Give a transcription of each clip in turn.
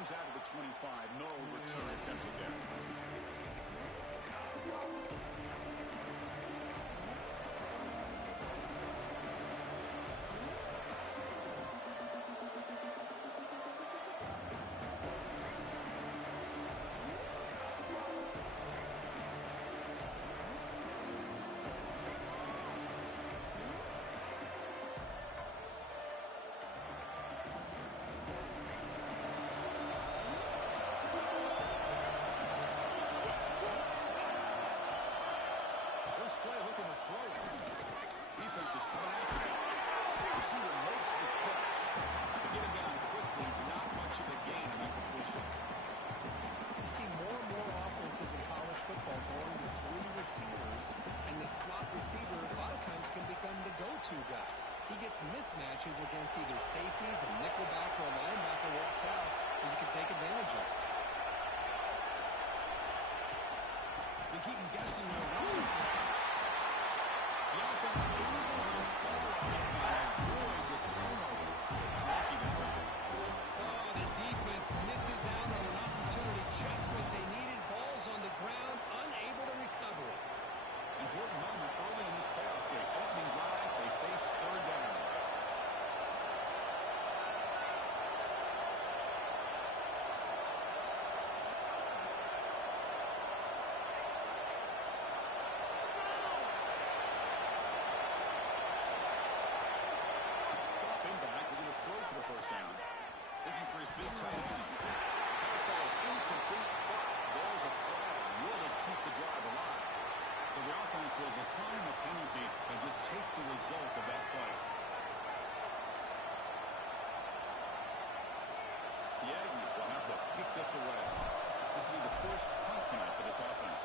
comes out of the 25. No return attempted there. Mismatches against either safeties, a nickelback, or a linebacker walked out, and you can take advantage of it. They keep him guessing their run. The offense able to follow it by a really good turnover. Lucky that time. Oh, the defense misses out on an opportunity, just what they needed. Balls on the ground, unable to recover it. Important moment early in this playoff game. Opening drive, they face third down. First down. Looking for his big tight end. Pass ball is incomplete, but there's a flag. Really keep the drive alive. So the offense will decline the penalty and just take the result of that play. The Aggies will have to kick this away. This will be the first punt tonight for this offense.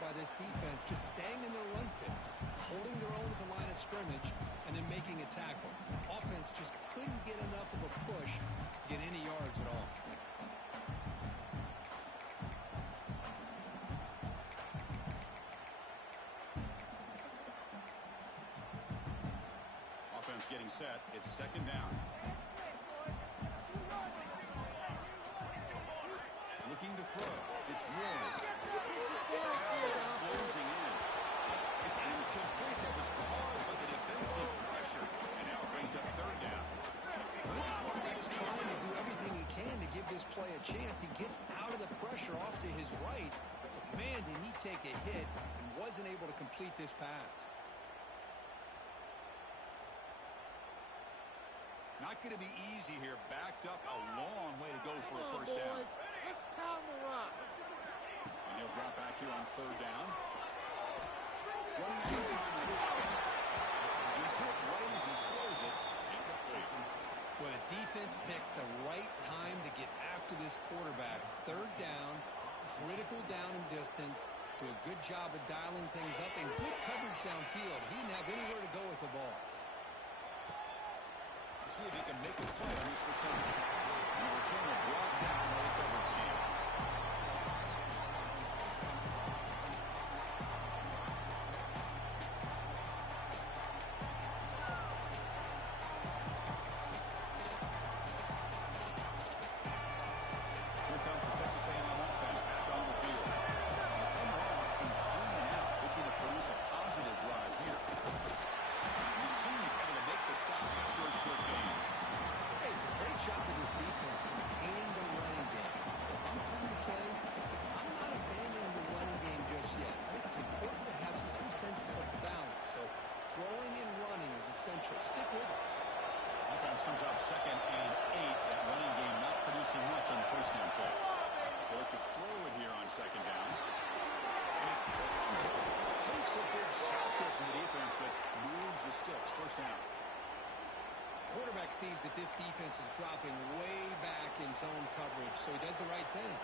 By this defense, just staying in their run fits, holding their own at the line of scrimmage, and then making a tackle. Offense just couldn't get enough of a push to get any yards at all. Offense getting set. It's second down. Looking to throw. It's Moore. Closing in. It's incomplete. That was caused by the defensive pressure. And now it brings up third down. This quarterback's trying to do everything he can to give this play a chance. He gets out of the pressure off to his right. But man, did he take a hit and wasn't able to complete this pass. Not going to be easy here. Backed up a long way to go for a first down. Let's pound the rock. And he'll drop back here on third down. Running out of time. He's hit right as he throws it. Incomplete. Well, the defense picks the right time to get after this quarterback. Third down, critical down and distance. Do a good job of dialing things up and good coverage downfield. He didn't have anywhere to go with the ball. See if he can make a play on this return. And the returner brought down by the coverage team. And it's caught. Takes a big shot there from the defense, but moves the sticks. First down. Quarterback sees that this defense is dropping way back in zone coverage, so he does the right thing.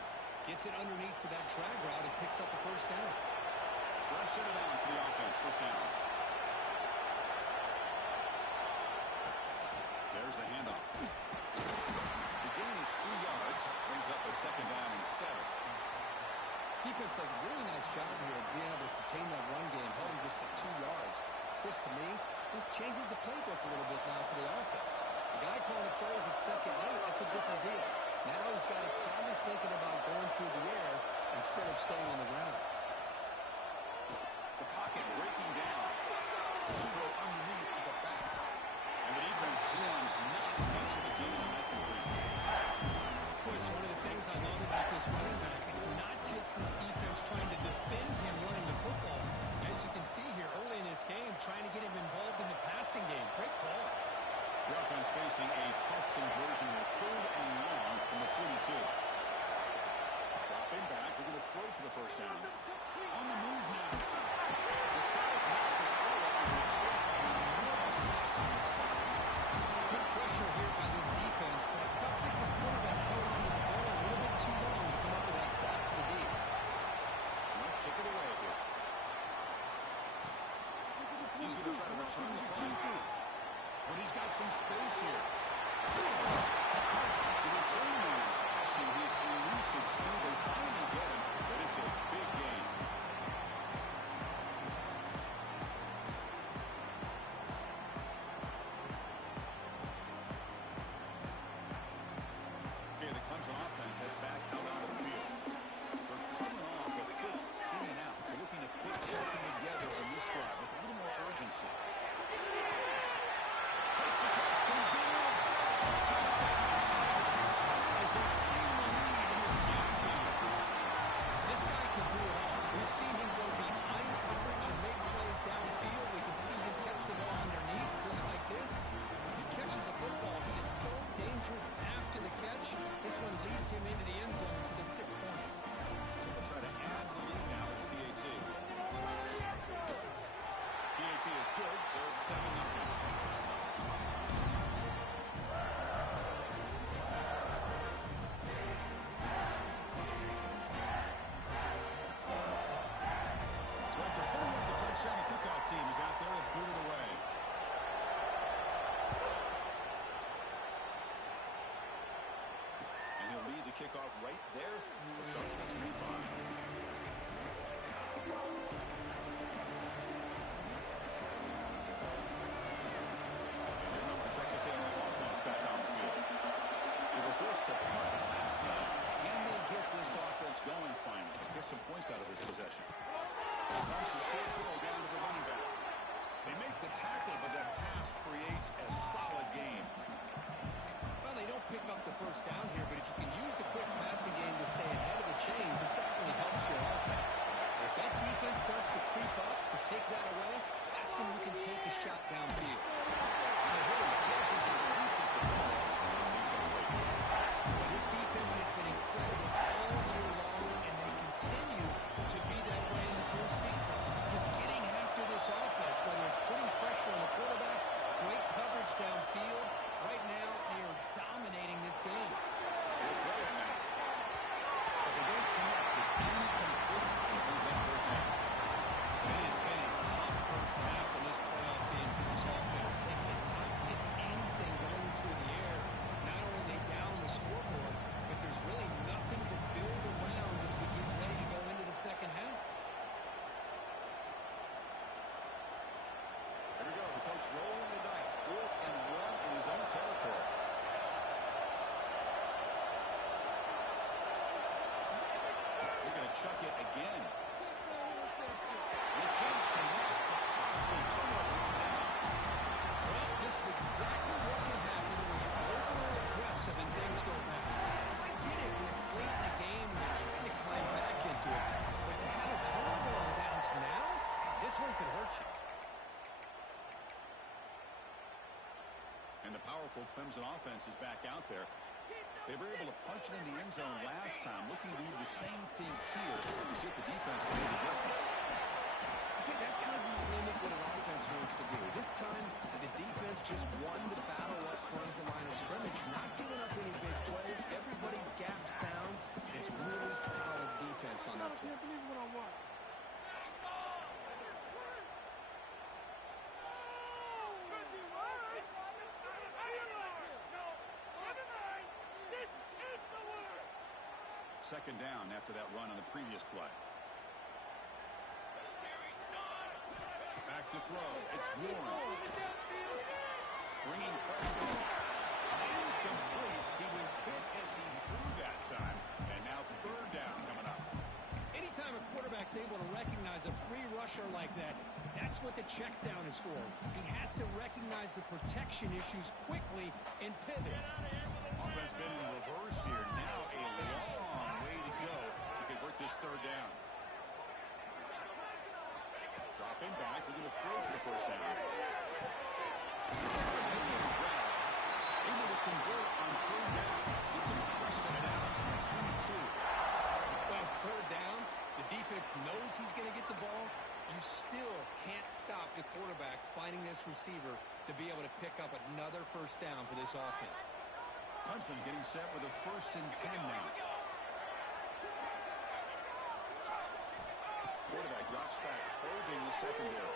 Gets it underneath to that drag route and picks up a first down. Fresh set of downs for the offense. First down. There's the handoff. The gain is 3 yards. Brings up a second down and 7. Defense does a really nice job here of being able to contain that run game, held him just at 2 yards. This, to me, this changes the playbook a little bit now for the offense. The guy calling the plays at second and 8, that's a different deal. Now he's got to probably thinking about going through the air instead of staying on the ground. The pocket breaking down. Zero underneath to the back. And the defense swarms not much of a gain on that completion. Boy, it's one of the things I love about this running back. It's not just this defense trying to defend him running the football. As you can see here early in this game, trying to get him involved in the passing game. Great call. The offense facing a tough conversion with 3rd and long from the 42. Dropping back, we're going to throw for the first down. On the move now. Decides not to throw it and return an enormous loss on the side. Good pressure here by this defense, but I felt like the quarterback held on to the ball a little bit too long to come up with that sack for the D. Well, kick it away here. He's going to try to return the play. But he's got some space here. The return man flashing his elusive speed. They finally get him, but it's a big game. Okay, the Clemson offense heads back out onto the field. They're coming off a quick 3 and out, so looking to put something together on this drive with a little more urgency. Makes the catch. Can he get in? Touchdown, Tigers, as they claim the lead in this playoff game. This guy can do it all. We've seen him go behind coverage and make plays downfield. We can see him catch the ball underneath just like this. When he catches a football, he is so dangerous after the catch. This one leads him into the end zone for the 6 points. They'll try to add the lead now with PAT. PAT is good, so it's 7-0. Team is out there and booted away. And he'll lead the kickoff right there. We'll start with the 25. Here comes the Texas A&M offense back on the field. They were forced to punt last time. Can they get this offense going finally? Get some points out of this possession. Comes the short throw down to the running back. They make the tackle, but that pass creates a solid game. Well, they don't pick up the first down here, but if you can use the quick passing game to stay ahead of the chains, it definitely helps your offense. If that defense starts to creep up and take that away, that's when you can take a shot downfield. And the hitter crosses and releases the ball. Well, this defense has been incredible all year long, and they continue to be that way in the postseason. Just getting after this offense, whether it's putting pressure on the quarterback, great coverage downfield. Right now, they are dominating this game. They're throwing now. But they don't connect. It's incomplete. And brings up 4th down. It has been a tough first half in this playoff game for this offense. They cannot get anything going through the air. Not only are they down the scoreboard, but there's really nothing to build around as we get ready to go into the second half. Here we go. The coach rolling the dice. 4th and 1 in his own territory. They're going to chuck it again. They can't connect to costly turnover on downs. Well, this is exactly what can happen when you're over-aggressive and things go bad. I get it when it's late in the game and you're trying to climb back into it. But to have a turnover on downs now, this one could hurt you. And the powerful Clemson offense is back out there. They were able to punch it in the end zone last time. Looking to do the same thing here. We'll see if the defense can make adjustments. See, that's how you limit what an offense wants to do. This time, the defense just won the battle up front at the line of scrimmage, not giving up any big plays. Everybody's gap sound. It's really solid defense on that play. I can't believe what I watched. Second down after that run on the previous play. Back to throw. It's Warren. Bringing pressure. It's incomplete. He was hit as he threw that time. And now third down coming up. Anytime a quarterback's able to recognize a free rusher like that, that's what the check down is for. He has to recognize the protection issues quickly and pivot. Offense been in reverse here. Now a long way to go to convert this third down. Dropping back. We're going to throw for the first down. Able to convert on third down. It's a pressing it out. It's 3-2. Well, it's third down. The defense knows he's going to get the ball. You still can't stop the quarterback finding this receiver to be able to pick up another first down for this offense. Clemson getting set with a 1st and 10 now. Quarterback drops back, holding the secondary.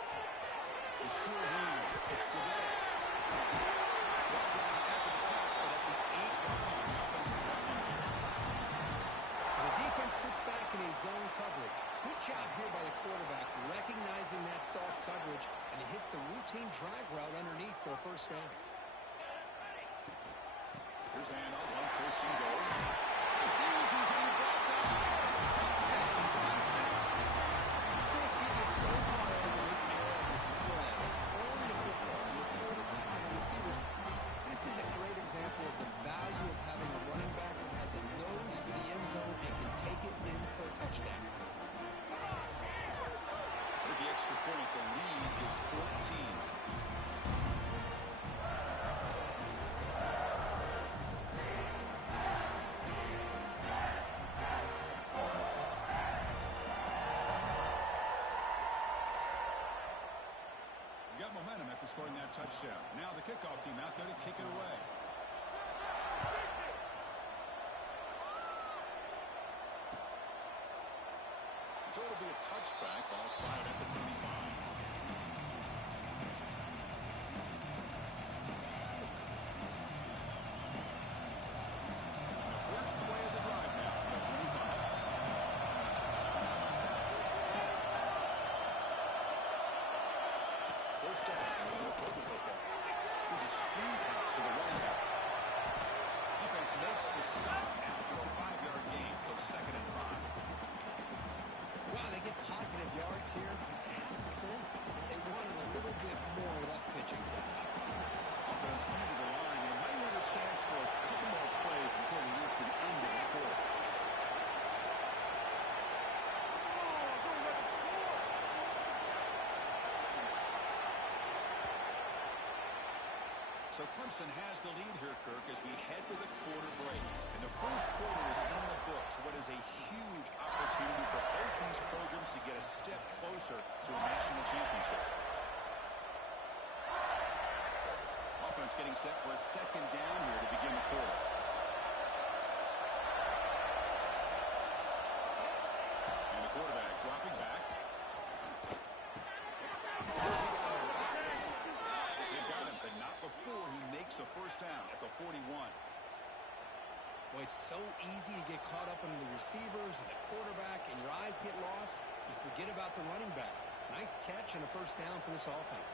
The sure hands. It's the ball. Well done after the catch, but at the 8-yard line, offensive line. The defense sits back in a zone coverage. Good job here by the quarterback, recognizing that soft coverage, and he hits the routine drag route underneath for a first down. Here's the handoff on 1st and goal. Refusing to be brought down. Touchdown, Clemson. Frisbee gets so caught up in this era of the spread, throwing the football, and the quarterback and the receivers. This is a great example of the value of having a running back that has a nose for the end zone and can take it in for a touchdown. With the extra point, the lead is 14. Momentum after scoring that touchdown. Now the kickoff team out there to kick it away. So it'll be a touchback. Ball spotted at the 25. The first play of the drive now, the 25. First down, throw the football. Here's a screen pass to the running back. Defense makes the stop after a 5-yard gain, so 2nd and 5. Wow, they get positive yards here. I have a sense they wanted a little bit more with that pitching catch. Offense coming to the line, and might have a chance for a couple more plays before we reach the end of the quarter. So Clemson has the lead here, Kirk, as we head to the quarter break. And the first quarter is in the books. What is a huge opportunity for both these programs to get a step closer to a national championship. Offense getting set for a 2nd down here to begin the quarter. And the quarterback dropping back. Before he makes a first down at the 41. Well, it's so easy to get caught up in the receivers and the quarterback, and your eyes get lost. You forget about the running back. Nice catch and a first down for this offense.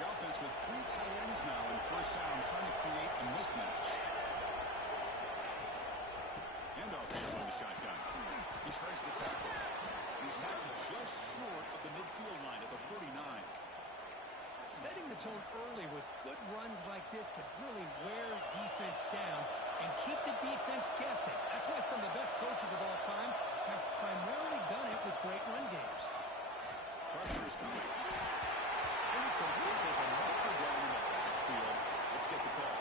The offense with 3 tight ends now in first down, trying to create a mismatch. Handoff here from the shotgun. He shreds the tackle. He's tackled just short of the midfield line at the 49. Setting the tone early with good runs like this can really wear defense down and keep the defense guessing. That's why some of the best coaches of all time have primarily done it with great run games. Pressure is coming. Incomplete. There's a marker down in the backfield. Let's get the call.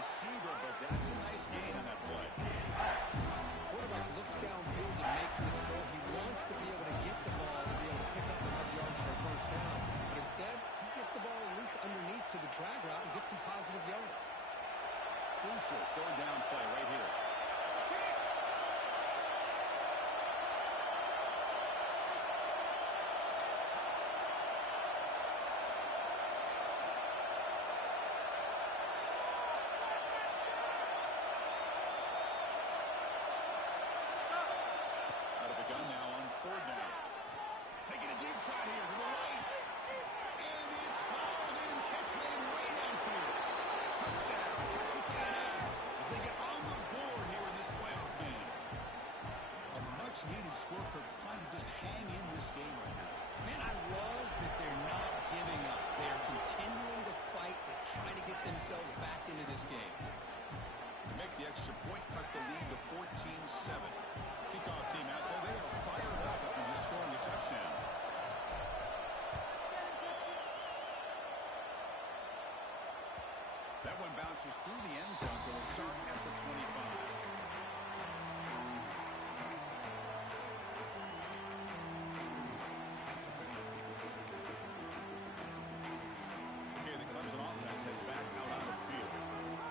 receiver, but that's a nice gain on that play. Quarterback looks downfield to make this throw. He wants to be able to get the ball to be able to pick up enough yards for a first down. But instead, he gets the ball at least underneath to the drag route and gets some positive yards. Crucial third down play right here. Third down. Taking a deep shot here to the right. And it's hauled in, catch made way downfield. Touchdown, Texas A&M, as they get on the board here in this playoff game. A much-needed score for trying to just hang in this game right now. Man, I love that they're not giving up. They are continuing to fight to try to get themselves back into this game. Make the extra point, cut the lead to 14-7. Kickoff team out there, they are fired up after just scoring a touchdown. That one bounces through the end zone, so they'll start at the 25. Okay, the Clemson offense heads back out on the field.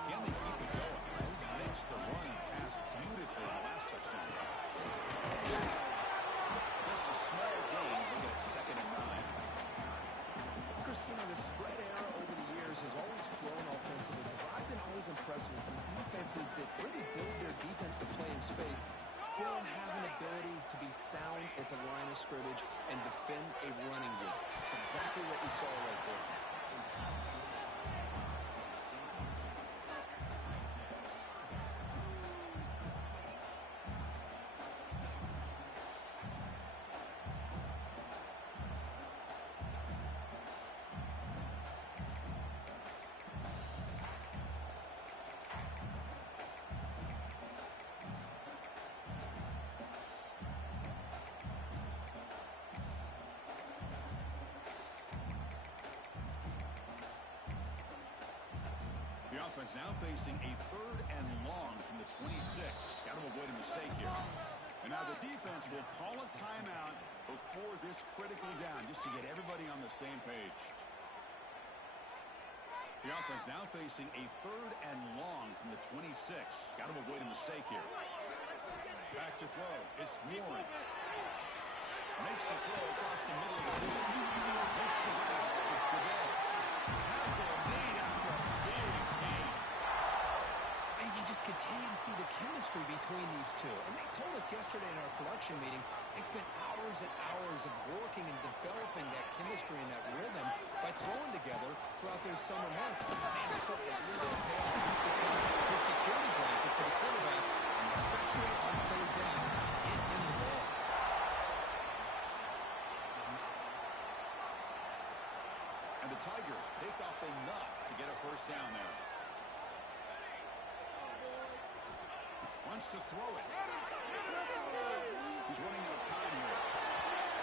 Can they keep it going? They matched the run and passed beautifully on the last touchdown. Just a small gain. We'll get 2nd and 9. Chris, the spread era over the years has always grown offensively, but I've been always impressed with defenses that really build their defense to play in space, still have an ability to be sound at the line of scrimmage and defend a running game. It's exactly what we saw right there. The offense now facing a 3rd and long from the 26. Got to avoid a mistake here. And now the defense will call a timeout before this critical down, just to get everybody on the same page. The offense now facing a 3rd and long from the 26. Got to avoid a mistake here. Back to throw. It's Warren. Makes the throw across the middle of the field. Makes the grab. It's Goodell. Tackle made after a big gain. And you just continue to see the chemistry between these two. And they told us yesterday in our production meeting, they spent hours and hours of working and developing that chemistry and that rhythm by throwing together throughout those summer months. Man, it's starting to really pay off. He's become his security blanket for the quarterback, and especially on 3rd down, get in the ball. And the Tigers pick up enough to get a first down there. Wants to throw it. He's running out of time here.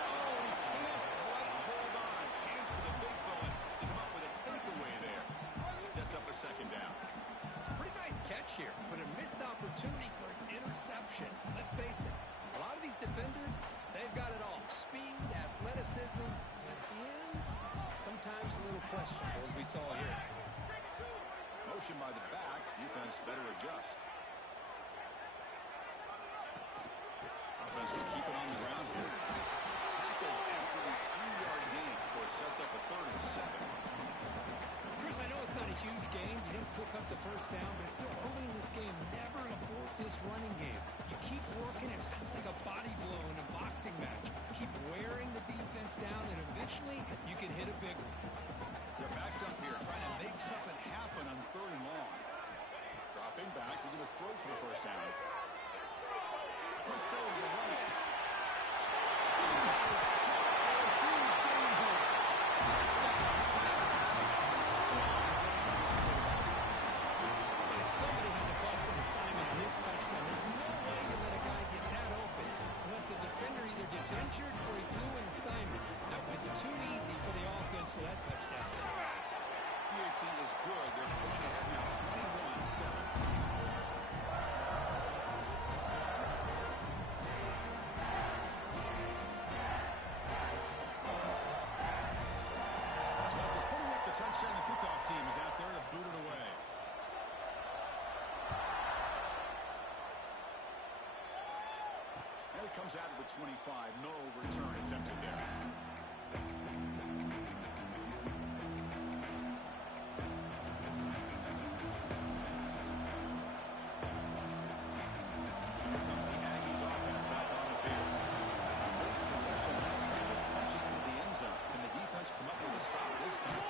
Oh, he can't quite hold on. Chance for the big fella to come up with a takeaway there. Sets up a 2nd down. Pretty nice catch here, but a missed opportunity for an interception. Let's face it, a lot of these defenders, they've got it all. Speed, athleticism, but hands, sometimes a little questionable, as we saw here. Motion by the back. Defense better adjust. Offense will keep it on the ground here. Tackle after a 3-yard gain, so it sets up a 3rd and 7. Chris, I know it's not a huge gain. You didn't pick up the first down, but it's still early in this game. Never abort this running game. You keep working. It's kind of like a body blow in a boxing match. Keep wearing the defense down, and eventually you can hit a big one. They're backed up here, trying to make something happen on 3rd and long. Dropping back, looking to throw for the first down. Quick throw to the right. Somebody had to bust an assignment on this touchdown. There's no way you let a guy get that open unless the defender either gets injured or he blew an assignment. That was too easy for the offense for that touchdown. accuracy is good. They're pulling ahead now 21-7. Touchdown, the kickoff team is out there to boot it away. And it comes out of the 25. No return attempted there. Here comes the Aggies offense back on the field. Possession now, single punching into the end zone. Can the defense come up with a stop this time?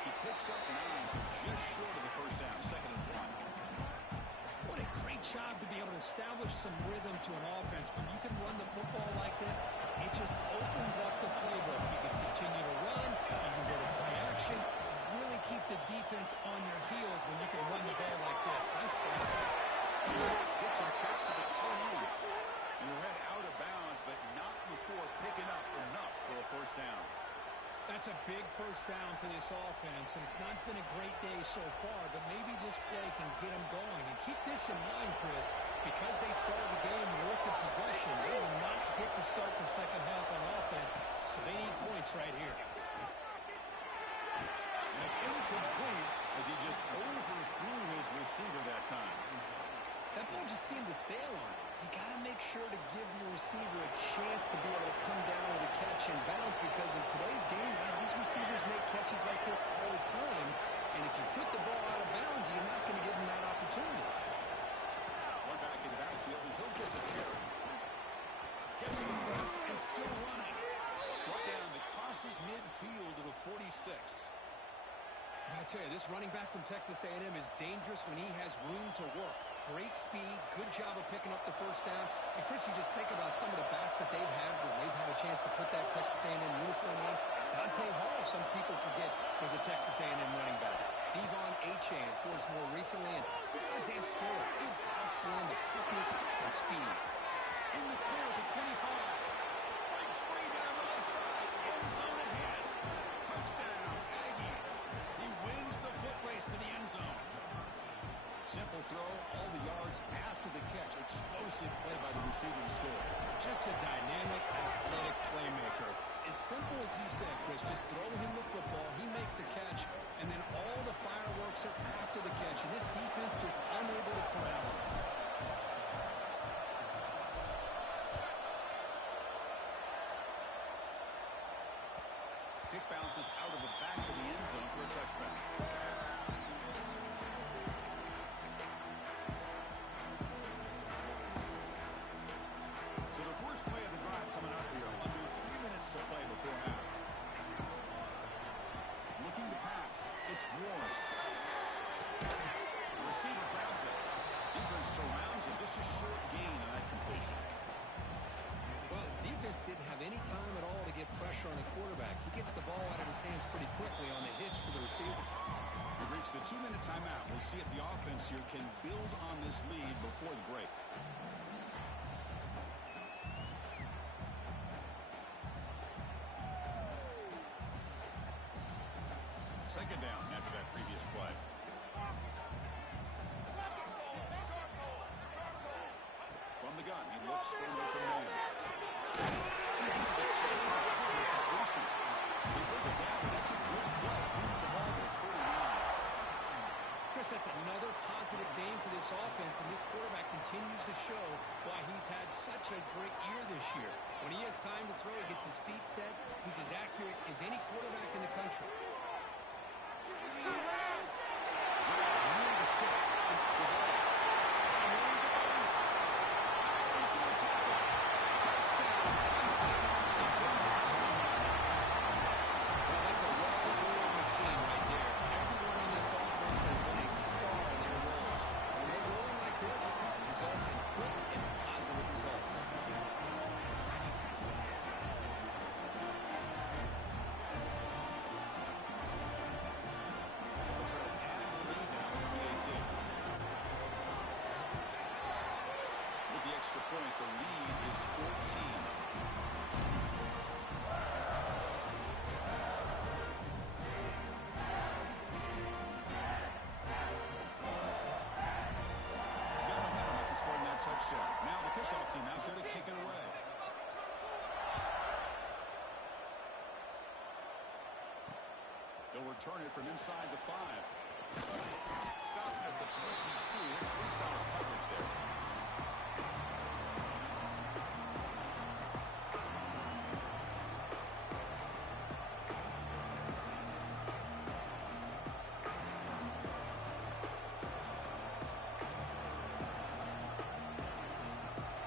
He picks up 9, so just short of the first down, 2nd and 1. What a great job to be able to establish some rhythm to an offense. When you can run the football like this, it just opens up the playbook. You can continue to run, you can go to play action, you really keep the defense on your heels when you can run the ball like this. Nice play. Gets our catch to the 10. You're head out of bounds, but not before picking up enough for a first down. That's a big first down for this offense, and it's not been a great day so far, but maybe this play can get them going. And keep this in mind, Chris, because they started the game with the possession, they will not get to start the second half on offense, so they need points right here. And it's incomplete as he just overthrew his receiver that time. That ball just seemed to sail on it. You got to make sure to give your receiver a chance to be able to come down with a catch and bounce, because in today's game, these receivers make catches like this all the time. And if you put the ball out of bounds, you're not going to give them that opportunity. One back in the backfield, and he'll get the carry. Gets the first and still running. Right down that crosses midfield to the 46. I tell you, this running back from Texas A&M is dangerous when he has room to work. Great speed, good job of picking up the first down. And Chris, you just think about some of the backs that they've had where they've had a chance to put that Texas A&M uniform on. Dante Hall, some people forget, was a Texas A&M running back. Devon Achane, of course, more recently. And look at Isaiah Spiller, good tough blend of toughness and speed. In the clear at the 25. Breaks free down the left side. End zone ahead. Touchdown, Aggies. He wins the foot race to the end zone. Simple throw, all the yards after the catch. Explosive play by the receiver to score. Just a dynamic, athletic playmaker. As simple as you said, Chris, just throw him the football, he makes a catch, and then all the fireworks are after the catch, and this defense just unable to corral him. Kick bounces out of the back of the end zone for a touchback. So the first play of the drive coming up here. Under 3 minutes to play before half. Looking to pass. It's Warren. The receiver grabs it. Defense surrounds him. Just a short gain on that completion. Well, defense didn't have any time at all to get pressure on a quarterback. He gets the ball out of his hands pretty quickly on the hitch to the receiver. We've reached the 2-minute timeout. We'll see if the offense here can build on this lead before the break. Second down after that previous play. From the gun, he looks for an open man. Chris, that's another positive game for this offense, and this quarterback continues to show why he's had such a great year this year. When he has time to throw, he gets his feet set. He's as accurate as any quarterback in the country. Near the sticks, it's the ball. And here he goes. Into a tackle. Touchdown, Clemson. He couldn't stop him. Well, that's a well-oiled machine right there. Everyone on this offense has been a star in their roles. When they're rolling like this, it results in quick and positive results. They'll try to add the lead now at the 18. They'll return it from inside the 5. Stopping at the 22. It's pretty solid coverage there.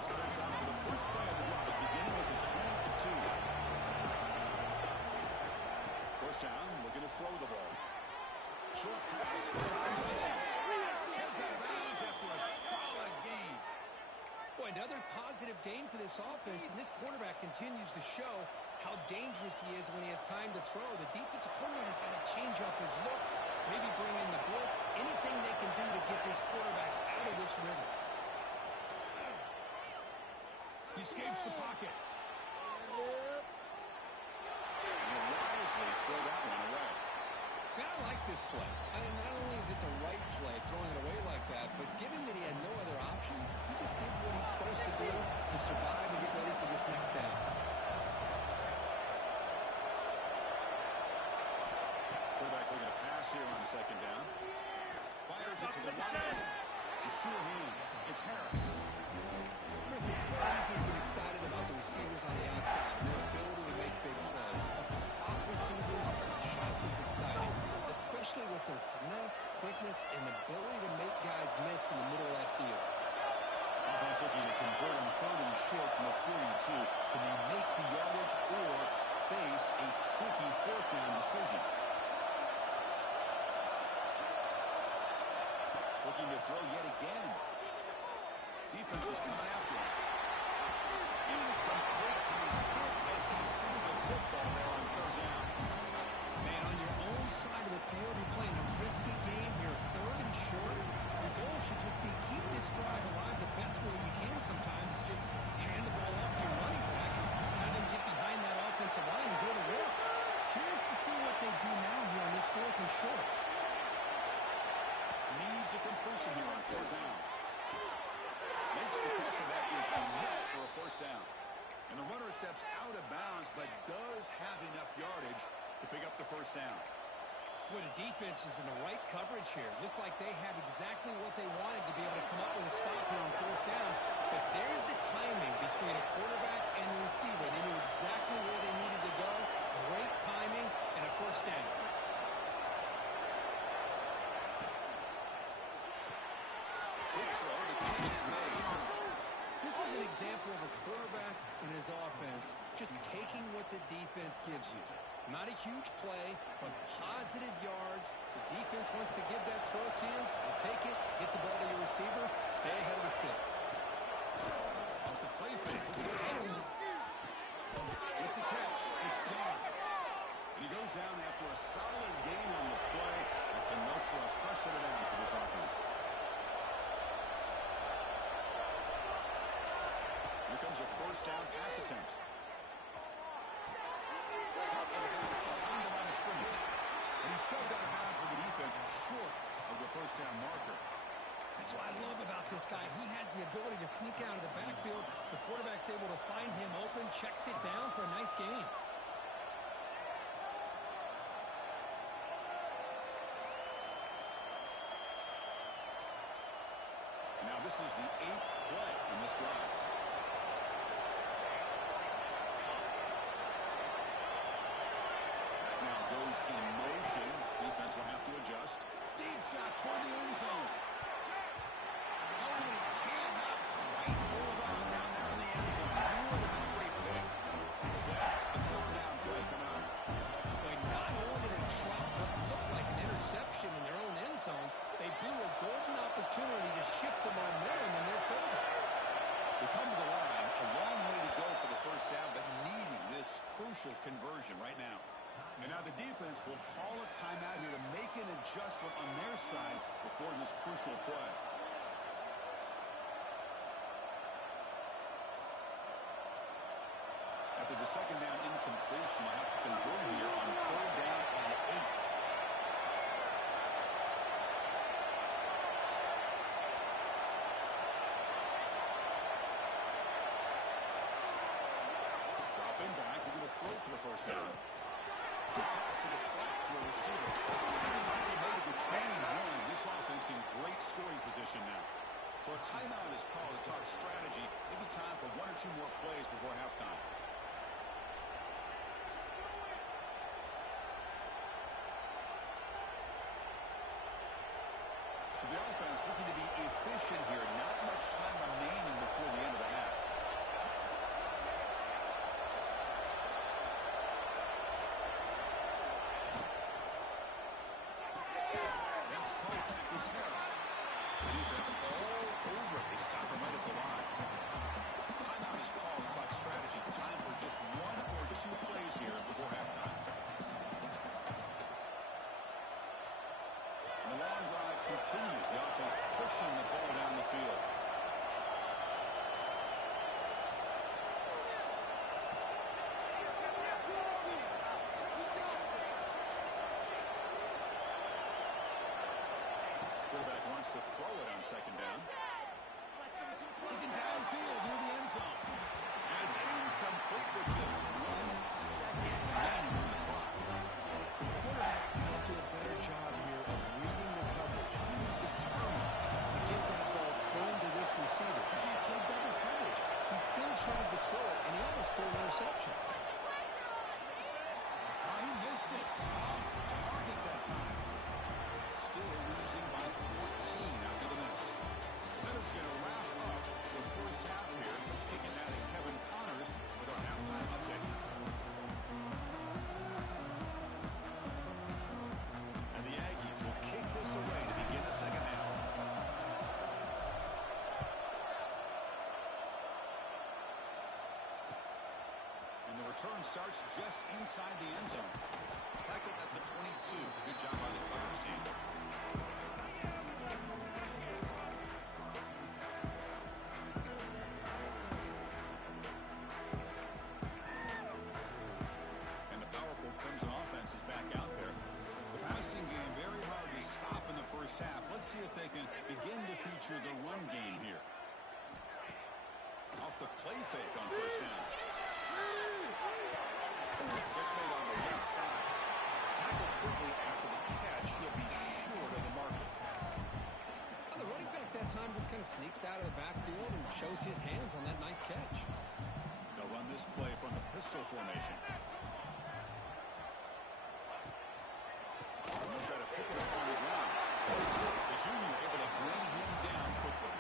Offense out for the first play of the drive, beginning with the 22. First down, looking to throw the ball. Short pass. Heads out of bounds after a solid gain. Boy, another positive gain for this offense, and this quarterback continues to show how dangerous he is when he has time to throw. The defensive coordinator's got to change up his looks, maybe bring in the blitz, anything they can do to get this quarterback out of this rhythm. He escapes the pocket. And wisely throw that one away. Man, I like this play. I mean, not only is it the right play, throwing it away like that, but given that he had no other option, he just did what he's supposed to do to survive and get ready for this next down. Quarterback looking to pass here on second down. Fires it to the right. With sure hands. It's Harris. Chris, it's so easy to get excited about the receivers on the outside and their ability to make big plays, but the slot receivers are just as exciting, especially with their finesse, quickness, and ability to make guys miss in the middle of that field. Offense looking to convert on 3rd and short from the 42. Can they make the yardage or face a tricky 4th down decision? Looking to throw yet again. Defense is coming after him. Incomplete, and he's hit as he threw the football there on 3rd down. Man, on your own side of the field, you're playing a risky game here, 3rd and short. Your goal should just be keep this drive alive the best way you can sometimes. Is just hand the ball off to your running back and have them get behind that offensive line and go to work. Curious to see what they do now here on this 4th and short. Needs a completion here on 4th down. Makes the catch, and that is enough for a 1st down. And the runner steps out of bounds, but does have enough yardage to pick up the 1st down. Well, the defense is in the right coverage here. Looked like they had exactly what they wanted to be able to come up with a stop here on 4th down. But there's the timing between a quarterback and the receiver. They knew exactly where they needed to go. Great timing and a 1st down. Quick throw, the catch is made. This is an example of a quarterback and his offense just taking what the defense gives you. Not a huge play, but positive yards. The defense wants to give that throw to you. You take it, get the ball to your receiver, stay ahead of the sticks. Off the play fake with the catch. With the catch, it's John. And he goes down after a solid gain on the play. That's enough for a fresh set of downs for this offense. Here comes a 1st down pass attempt. Behind the line of scrimmage. And he's shoved out of bounds with the defense short of the 1st down marker. That's what I love about this guy. He has the ability to sneak out of the backfield. The quarterback's able to find him open, checks it down for a nice gain. Now this is the 8th play in this drive. That now goes in motion. Defense will have to adjust. Deep shot toward the end zone. Oh, he cannot quite hold on down there in the end zone. That would have been a great pick. Instead, a 4th down play coming up. Boy, not only did they drop what looked like an interception in their own end zone, they blew a golden opportunity to shift the momentum in their favor. They come to the line, a long way to go for the 1st down, but needing this crucial conversion right now. And now the defense will call a timeout here to make an adjustment on their side before this crucial play. After the 2nd down incompletion, they have to convert here on 3rd down and 8. Dropping back, looking to throw for the 1st down. Good pass to the flat to a receiver. He made a good training run. This offense in great scoring position now. So a timeout is called to talk strategy. Maybe time for one or two more plays before halftime. So the offense looking to be efficient here. Not much time remaining before the end of the half. That's caught. It's Harris. The defense all over. They stop him right at the line. Timeout is called to talk strategy. Time for just one or two plays here before halftime. And the long drive continues. The offense pushing the ball down the field. Quarterback wants to throw it on second down. Looking downfield near the end zone. And it's incomplete with just 1 second remaining on the clock. The quarterback's got to do a better job here of reading the coverage. He was determined to get that ball thrown to this receiver. He can't play double coverage. He still tries to throw it, and he almost threw an interception. He missed it. Off target that time. Still losing by 14 after the miss. Leonard's going to wrap up the first half here. He's kicking that at Kevin Connors with our halftime update. And the Aggies will kick this away to begin the second half. And the return starts just inside the end zone. Tackled at the 22. Good job by the coverage team. And the powerful Crimson offense is back out there. The passing game very hard to stop in the first half. Let's see if they can begin to feature the run game here. Off the play fake on first down. Gets made on the left side. Tackled quickly after the catch. He'll be short of the marker. Well, the running back that time just kind of sneaks out of the backfield and shows his hands on that nice catch. They'll run this play from the pistol formation. Almost try to pick it up on the ground. The junior able to bring him down quickly.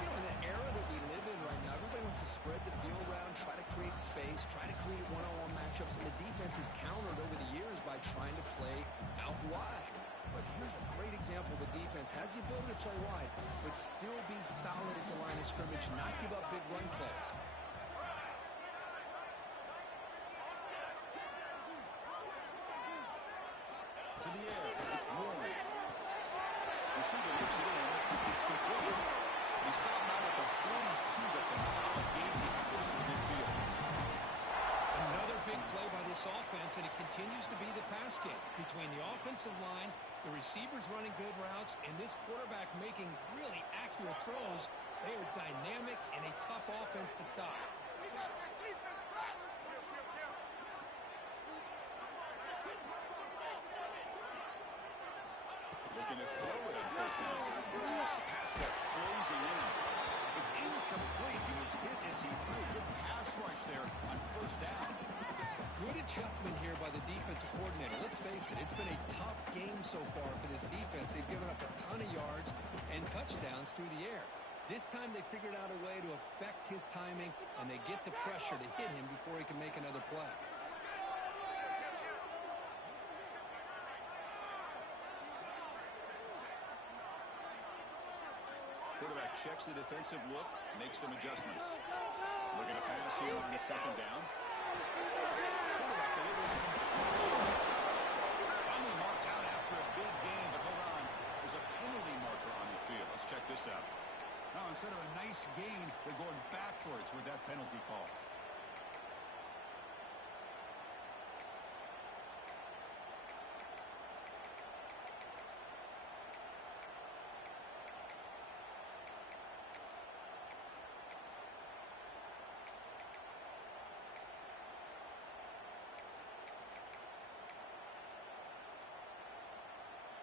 You know, in the era that we live in right now, everybody wants to spread the field around, try to create space, try to create one-on-one matchups, and the defense is countered over the years by trying to play out wide. But here's a great example. The defense has the ability to play wide, but still be solid at the line of scrimmage, not give up big run plays. To the air. It's Warren. Receiver makes it in. It's complete. He stopped out at the 42. That's a solid game. He close to midfield. Another big play by this offense, and it continues to be the pass game between the offensive line, the receivers running good routes, and this quarterback making really accurate throws. They are dynamic and a tough offense to stop. Looking to throw it on first down. Pass rush closing in. It's incomplete. He was hit as he threw a good pass rush there on first down. Good adjustment here by the defensive coordinator. Let's face it, it's been a tough game so far for this defense. They've given up a ton of yards and touchdowns through the air. This time they figured out a way to affect his timing, and they get the pressure to hit him before he can make another play. Quarterback checks the defensive look, makes some adjustments. Looking to pass here on the second down. Quarterback delivers completely inside. Finally marked out after a big game, but hold on. There's a penalty marker on the field. Let's check this out. Now, instead of a nice gain, they're going backwards with that penalty call.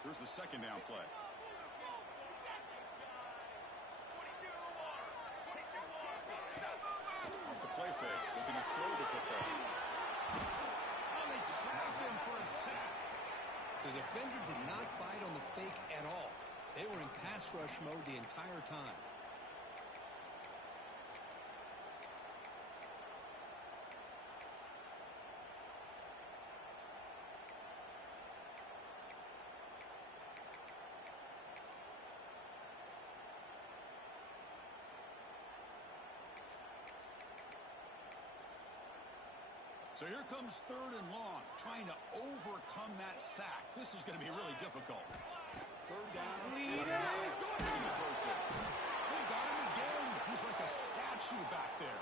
Here's the second down play. Off the play fake, looking to throw the football. Oh, they trapped him for a sack. The defender did not bite on the fake at all. They were in pass rush mode the entire time. So here comes 3rd and long, trying to overcome that sack. This is going to be really difficult. 3rd down. We got him again. He's like a statue back there.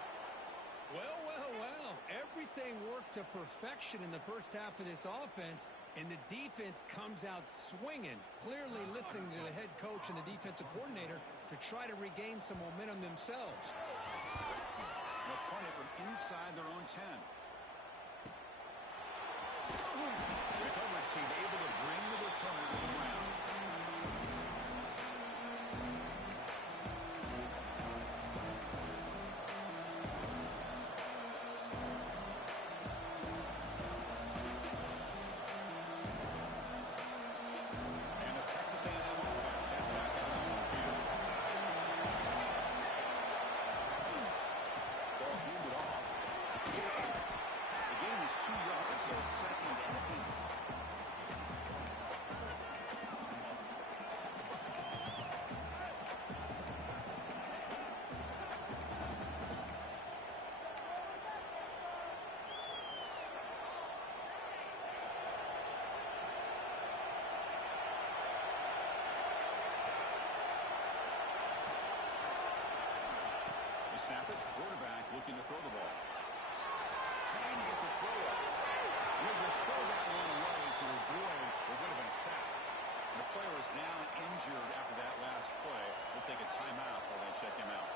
Well, well, well. Everything worked to perfection in the first half of this offense, and the defense comes out swinging, clearly listening to the head coach and the defensive coordinator to try to regain some momentum themselves. They'll punt it from inside their own 10. The coverage team able to bring the return to the ground. And the Texas A&M offense heads back out on the field. Ball handed off. The game is 2 yards, so it's 2nd and 8. They snap it. Quarterback looking to throw the ball. Trying to get the throw off. Rivers throw that one away to avoid what would have been a sack. The player is down injured after that last play. They'll take a timeout while they check him out.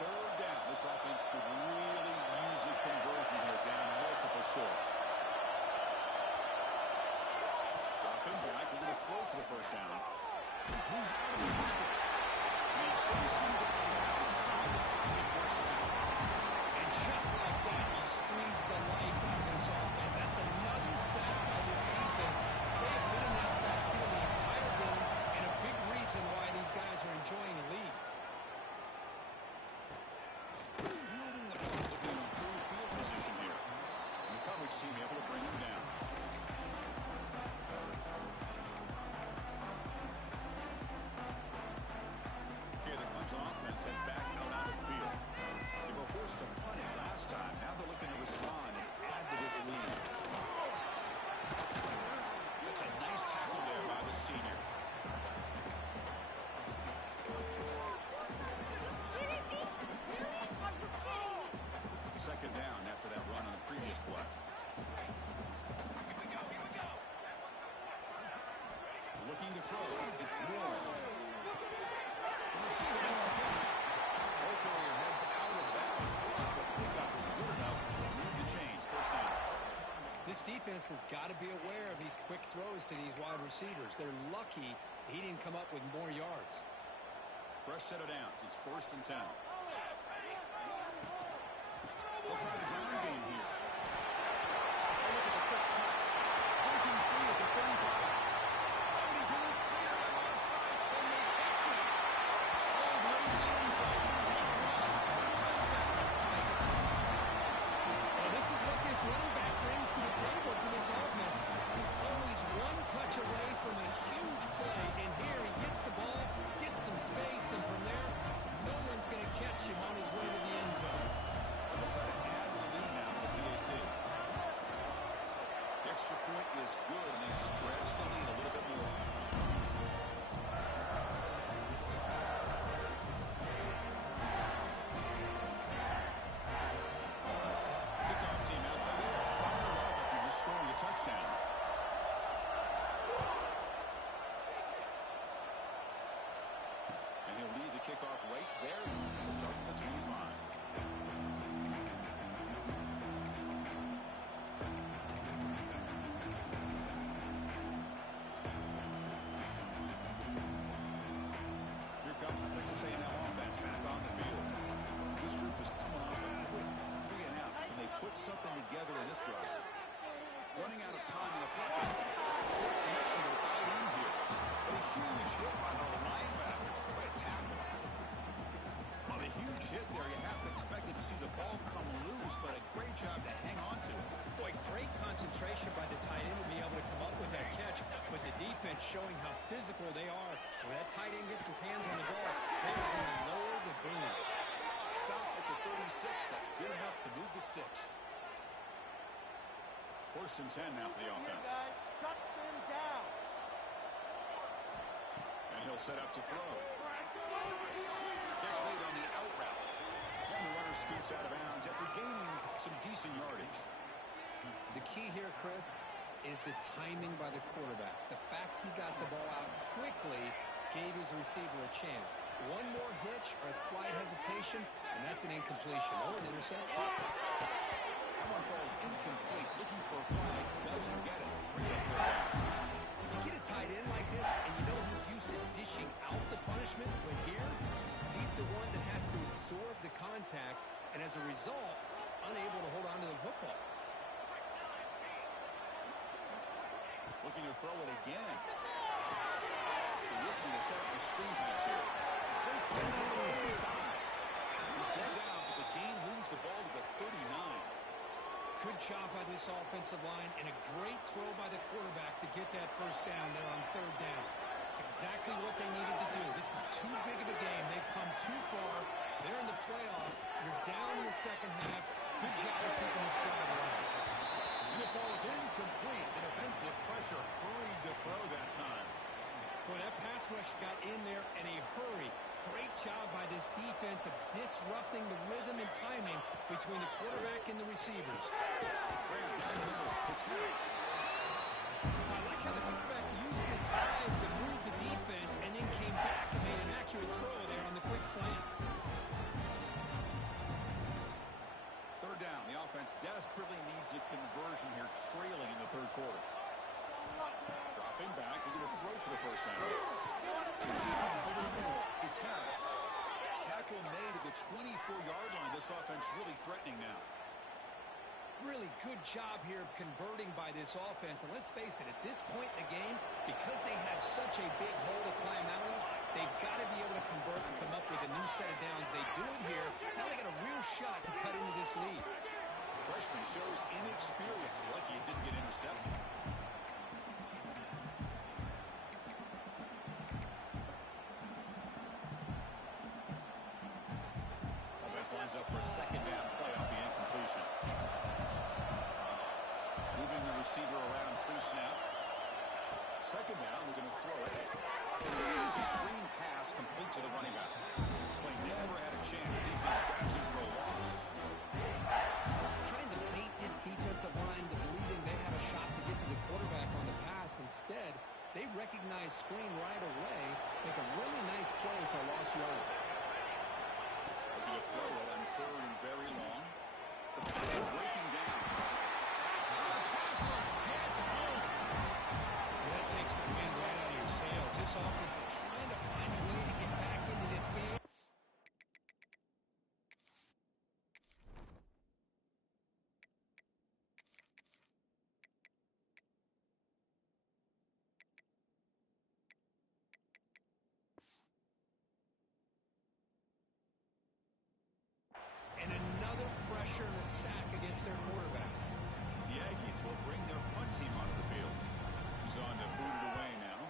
Third down. This offense could really use a conversion here, down multiple scores. Dropping back, looking to throw for the first down. Moves out of the pocket. And he chasing the ball outside the pocket for a sack. And just like that, he squeezed the life out of this offense. That's another sack by this defense. They have been in that backfield the entire game, and a big reason why these guys are enjoying the lead. Fielding the ball, looking to improve field position here. And the coverage team able to bring him down. Okay, the Clemson offense heads back out onto the field. They were forced to punt it last time. Now they're looking to respond and add to this lead. That's a nice tackle there by the senior. Second down after that run on the previous play. Looking to throw. It's Moore. The receiver makes the catch. Both of your heads out of bounds. The pickup is good enough to move the chains. First down. This defense has got to be aware of these quick throws to these wide receivers. They're lucky he didn't come up with more yards. Fresh set of downs. It's 1st and 10. They'll try the ground game here. Oh, look at the quick cut. Breaking free at the 35. Oh, and he's in the clear on the left side. Can they catch him? Oh, great in the end zone. Touchdown, Tigers. Well, this is what this running back brings to the table to this offense. He's always one touch away from a huge play, and here he gets the ball, gets some space, and from there, no one's going to catch him on his way to the end zone. They'll try to add the lead now to the PAT. The extra point is good, and they stretch the lead a little bit more. Kickoff team out there. Fired up after just scoring a touchdown. And he'll lead the kickoff right there to start the 25. Here comes the Texas A&M offense back on the field. This group is coming off a quick 3 and out, and they put something together in this drive. Running out of time in the pocket. Short connection to the tight end here. But a huge hit by the linebacker. What a tackle. Well, the huge hit there, you have to expect it to see the ball come loose, but a great job to hang on to it. Boy, great concentration by the tight end to be able to come up with that catch, with the defense showing how physical they are. When that tight end gets his hands on the ball, they're going to lower the boom. Stop at the 36. That's good enough to move the sticks. 1st and 10 now for the offense. Guys, shut them down. And he'll set up to throw. Next made on the out route. And the runner scoots out of bounds after gaining some decent yardage. The key here, Chris, is the timing by the quarterback. The fact he got the ball out quickly gave his receiver a chance. One more hitch or a slight hesitation, and that's an incompletion or an interception. That one falls incomplete. Looking for a flag. Doesn't get it. Brings up 3rd down. You get a tight end like this, and you know he's used to dishing out the punishment, but here, he's the one that has to absorb the contact, and as a result, he's unable to hold on to the football. Looking to throw it again. Looking to set up the screen pass here. Great steps at the 45. He's brought down, but the game moves the ball to the 39. Good job by this offensive line and a great throw by the quarterback to get that 1st down there on 3rd down. It's exactly what they needed to do. This is too big of a game. They've come too far. They're in the playoff. You're down in the 2nd half. Good job of keeping this drive alive. And it falls incomplete. The defensive pressure hurried to throw that time. Boy, that pass rush got in there in a hurry. Great job by this defense of disrupting the rhythm and timing between the quarterback and the receivers. I like how the quarterback used his eyes to move the defense and then came back and made an accurate throw there on the quick slant. 3rd down. The offense desperately needs a conversion here, trailing in the 3rd quarter. Dropping back, they're going to throw for the 1st down. It's Harris. Tackle made at the 24-yard line. This offense really threatening now. Really good job here of converting by this offense. And let's face it, at this point in the game, because they have such a big hole to climb out of, they've got to be able to convert and come up with a new set of downs. They do it here. Now they got a real shot to cut into this lead. Freshman shows inexperience. Lucky it didn't get intercepted. Lines up for a 2nd down play off the incompletion. Moving the receiver around pre-snap. 2nd down, we're going to throw it. It's a screen pass complete to the running back. Play never had a chance. Defense grabs him for a loss. Trying to bait this defensive line to believing they have a shot to get to the quarterback on the pass. Instead, they recognize screen right away, make a really nice play for a lost yard. To throw it on 3rd and very long. The pocket breaking down. That takes the wind right out of your sails. This offense is trying to find a way to get back into this game. And another pressure and a sack against their quarterback. The Aggies will bring their punt team onto the field. He's on to boot it away now.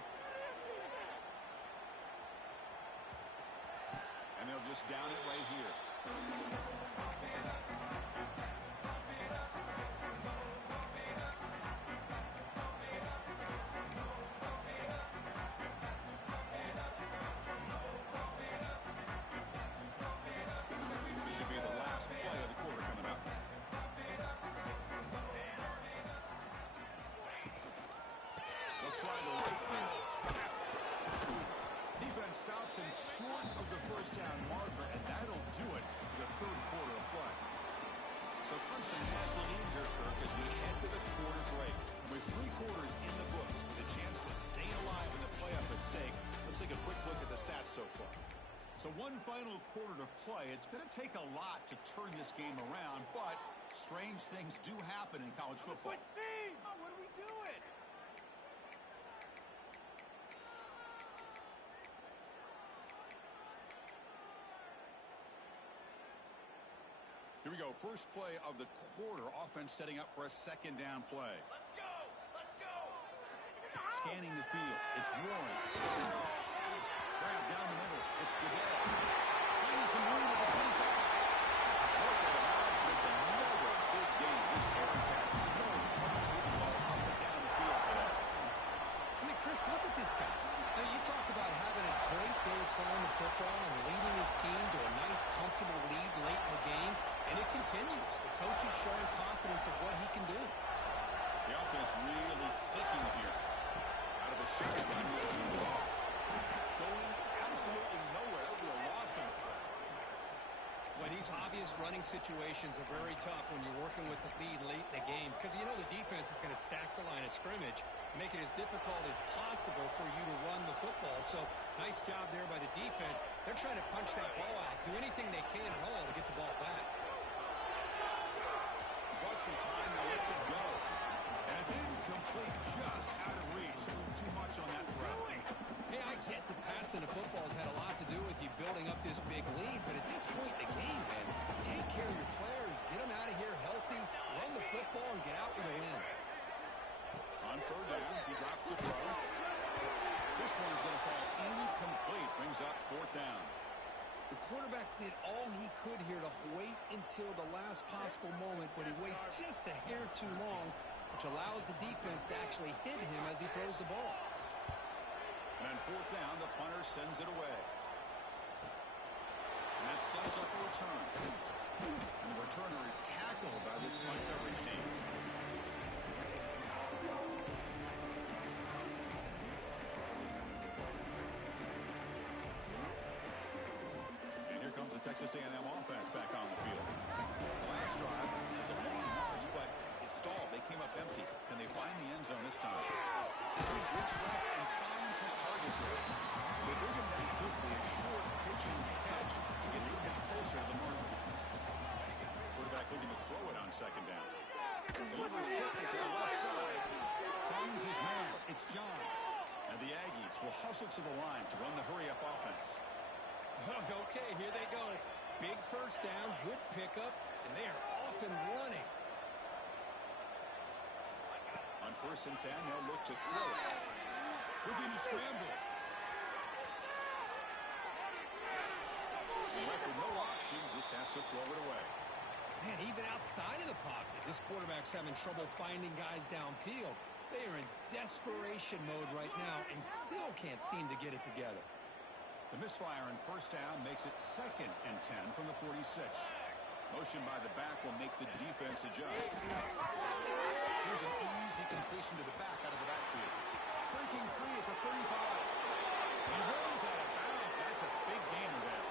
And they'll just down it right here. Should be the last play of the quarter coming up. They'll try the right field. Defense stops him short of the first down marker, and that'll do it for the third quarter of play. So Clemson has the lead here, Kirk, as we head to the quarter break. With 3 quarters in the books, with a chance to stay alive in the playoff at stake, let's take a quick look at the stats so far. So one final quarter to play. It's going to take a lot to turn this game around, but strange things do happen in college football. Oh, what are we doing? Here we go. First play of the quarter. Offense setting up for a second down play. Let's go! Let's go! Scanning the field. It's Warren. Grab down the middle. It's Goodell. Finding some room at the 25. Look at it now, but it's another big game. This air attack. No problem moving ball up and down the field today. I mean, Chris, look at this guy. Now, you talk about having a great day throwing the football and leading his team to a nice, comfortable lead late in the game, and it continues. The coach is showing confidence of what he can do. The offense really clicking here. Out of the shotgun, going absolutely nowhere with a loss in play. Well, these obvious running situations are very tough when you're working with the lead late in the game because you know the defense is going to stack the line of scrimmage, make it as difficult as possible for you to run the football. So nice job there by the defense. They're trying to punch that ball out, do anything they can at all to get the ball back. Bought some time, now lets it go. And it's incomplete, just out of reach. A little too much on that throw. Hey, I get the passing of football has had a lot to do with you building up this big lead, but at this point in the game, man, take care of your players, get them out of here healthy, run the football, and get out with a win. On third down, he drops to throw. This one's going to fall incomplete. Brings up fourth down. The quarterback did all he could here to wait until the last possible moment, but he waits just a hair too long, which allows the defense to actually hit him as he throws the ball. And on fourth down, the punter sends it away. And that sets up a return. And the returner is tackled by this punt coverage team. And here comes the Texas A&M offense back on the field. The last drive was a long march, but it stalled. They came up empty. Can they find the end zone this time? He looks left and finds his target there. They bring him down quickly. A short pitch and catch to get a little bit closer to the marker. Quarterback looking to throw it on second down. Delivers quickly to the left side. Finds his man. It's John. And the Aggies will hustle to the line to run the hurry-up offense. Okay, here they go. Big first down, good pickup, and they are off and running. On first and 10, they'll look to throw it. Looking to scramble. And left with no option, just has to throw it away. Man, even outside of the pocket, this quarterback's having trouble finding guys downfield. They are in desperation mode right now and still can't seem to get it together. The misfire on first down makes it second and 10 from the 46. Motion by the back will make the defense adjust. Here's an easy completion to the back out of the backfield. Breaking free at the 35. He runs out of bounds. That's a big gainer there.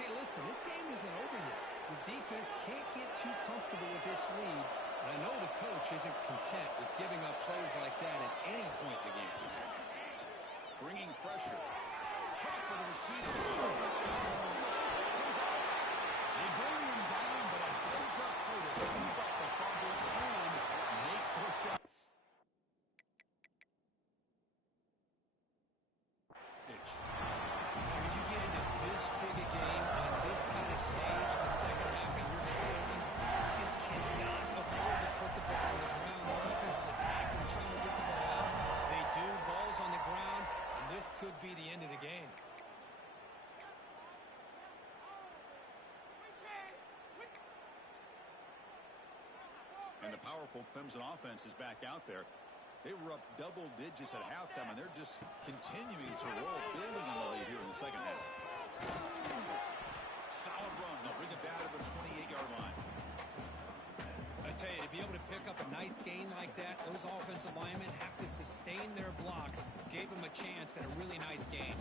Hey, listen, this game isn't over yet. The defense can't get too comfortable with this lead, and I know the coach isn't content with giving up plays like that at any point in the game. Bringing pressure. Caught by the receiver. They bring him down, but it comes up to sweep up the fumble and make first down. Pitch. When you get into this big a game on this kind of stage in the second half and you're trailing, you just cannot afford to put the ball on the ground. The defense is attacking, trying to get the ball out. They do, balls on the ground, and this could be the end of the game. And the powerful Clemson offense is back out there. They were up double digits at halftime, and they're just continuing to roll, building on the lead here in the second half. Solid run. They'll bring it down to the 28-yard line. I tell you, to be able to pick up a nice gain like that, those offensive linemen have to sustain their blocks. Gave them a chance at a really nice gain.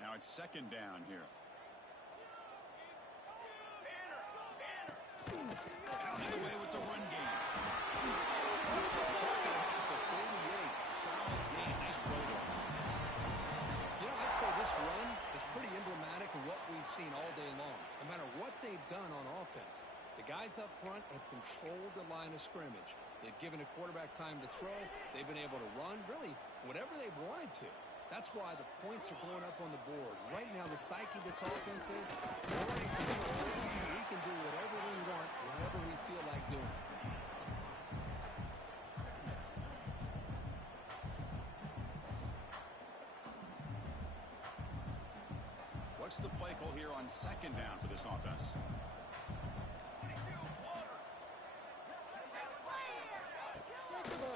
Now it's second down here. Out of the way with the run game. Talking about the 38. Solid game. Nice play there. You know, I'd say this run is pretty emblematic of what we've seen all day long. No matter what they've done on offense, the guys up front have controlled the line of scrimmage. They've given a quarterback time to throw. They've been able to run, really, whatever they've wanted to. That's why the points are going up on the board. Right now, the psyche of this offense is we're in control. We can do whatever we want, whatever we feel like doing. What's the play call here on second down for this offense?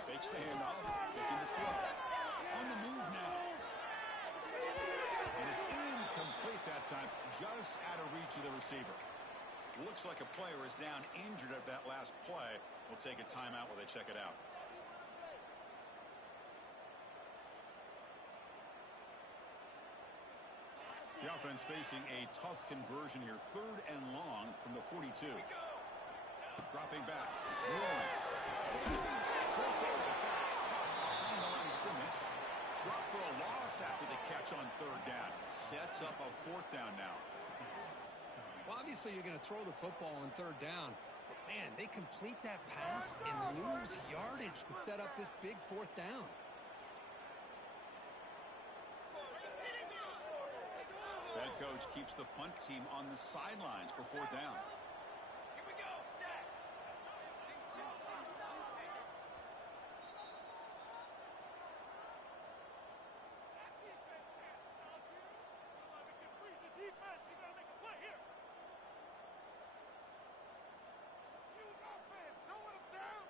Fakes the handoff, making the throw. On the move now. And it's incomplete that time, just out of reach of the receiver. Looks like a player is down injured at that last play. We'll take a timeout while they check it out. The offense facing a tough conversion here. Third and long from the 42. Dropping back. It's Warren. Short throw to the back. Caught behind the line of scrimmage. Dropped for a loss after the catch on third down. Sets up a fourth down now. Well, obviously, you're going to throw the football on third down. But, man, they complete that pass and lose yardage to set up this big fourth down. Head coach keeps the punt team on the sidelines for fourth down. Here we go, set. Freeze the defense. You gotta make a play here. That's huge offense. Don't let us down.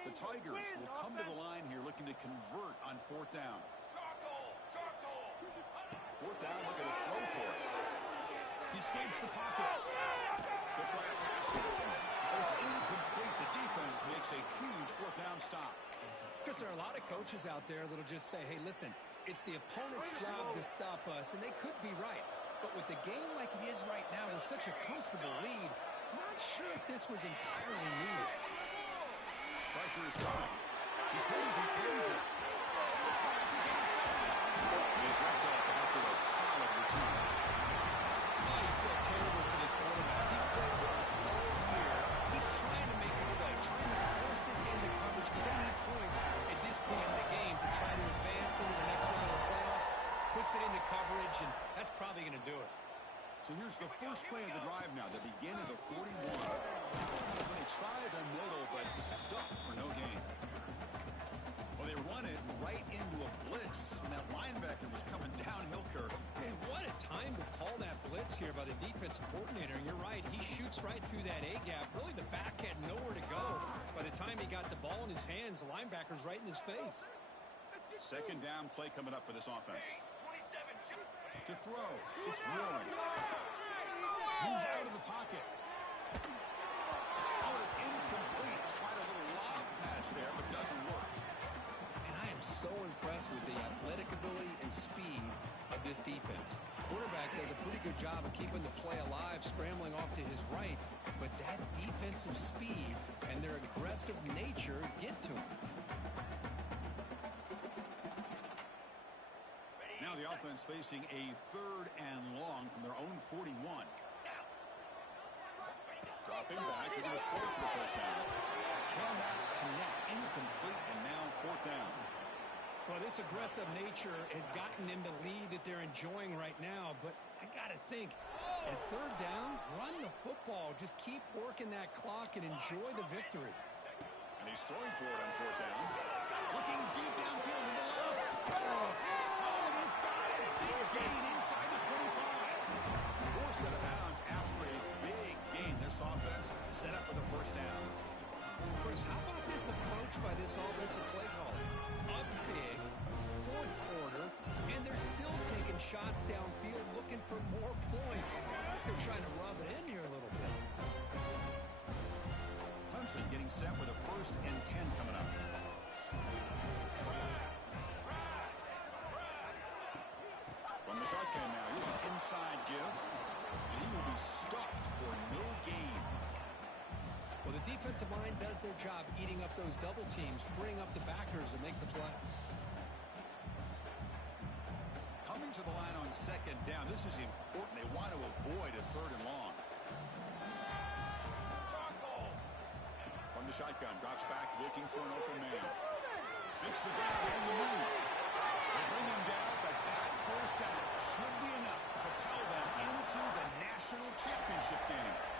The Tigers will come to the line here looking to convert on fourth down. Fourth down, look at the throw for it. He escapes the pocket. They'll try a pass here. It's incomplete. The defense makes a huge fourth down stop. Because there are a lot of coaches out there that'll just say, hey, listen, it's the opponent's job to stop us, and they could be right. But with the game like it is right now with such a comfortable lead, not sure if this was entirely needed. Pressure is coming. He's heading and cleans it. The pass is intercepted. He's wrapped up after a solid return. Oh, you feel terrible for this quarterback. He's played well all year. He's trying to make a play, trying to force it into coverage because they need points at this point in the game to try to advance into the next round of the playoffs. Puts it into coverage, and that's probably going to do it. So here's the first play of the drive now, the begin of the 41. When they try the middle, but stuck for no gain. Well, they run it right into a blitz, and that linebacker was coming downhill, Kirk. Man, what a time to call that blitz here by the defensive coordinator. And you're right, he shoots right through that A-gap. Really, the back had nowhere to go. By the time he got the ball in his hands, the linebacker's right in his face. Second down play coming up for this offense. To throw, it's Warren. Moves out of the pocket. Oh, it's incomplete. Tried a little lob patch there, but doesn't work. And I am so impressed with the athletic ability and speed of this defense. Quarterback does a pretty good job of keeping the play alive, scrambling off to his right, but that defensive speed and their aggressive nature get to him. Now the offense facing a third and long from their own 41. Dropping back, they're going to throw for the first down. Cannot connect, incomplete, and now fourth down. Well, this aggressive nature has gotten them the lead that they're enjoying right now, but I got to think, at third down, run the football. Just keep working that clock and enjoy the victory. And he's throwing for it on fourth down. Looking deep downfield to the left. Oh, and he's got it. Big gain inside the 25. Forced out of bounds after a big gain. This offense set up for the first down. Chris, how about this approach by this offensive play caller? Up big, fourth quarter, and they're still taking shots downfield looking for more points. They're trying to rub it in here a little bit. Clemson getting set with a 1st and 10 coming up. From the shotgun now, here's an inside give. And he will be stuffed for no gain. Well, the defensive line does their job eating up those double teams, freeing up the backers to make the play. Coming to the line on 2nd down. This is important. They want to avoid a 3rd and long. From the shotgun, drops back, looking for an open man. Makes the grab and the move. They bring him down, but that first down should be enough to propel them into the national championship game.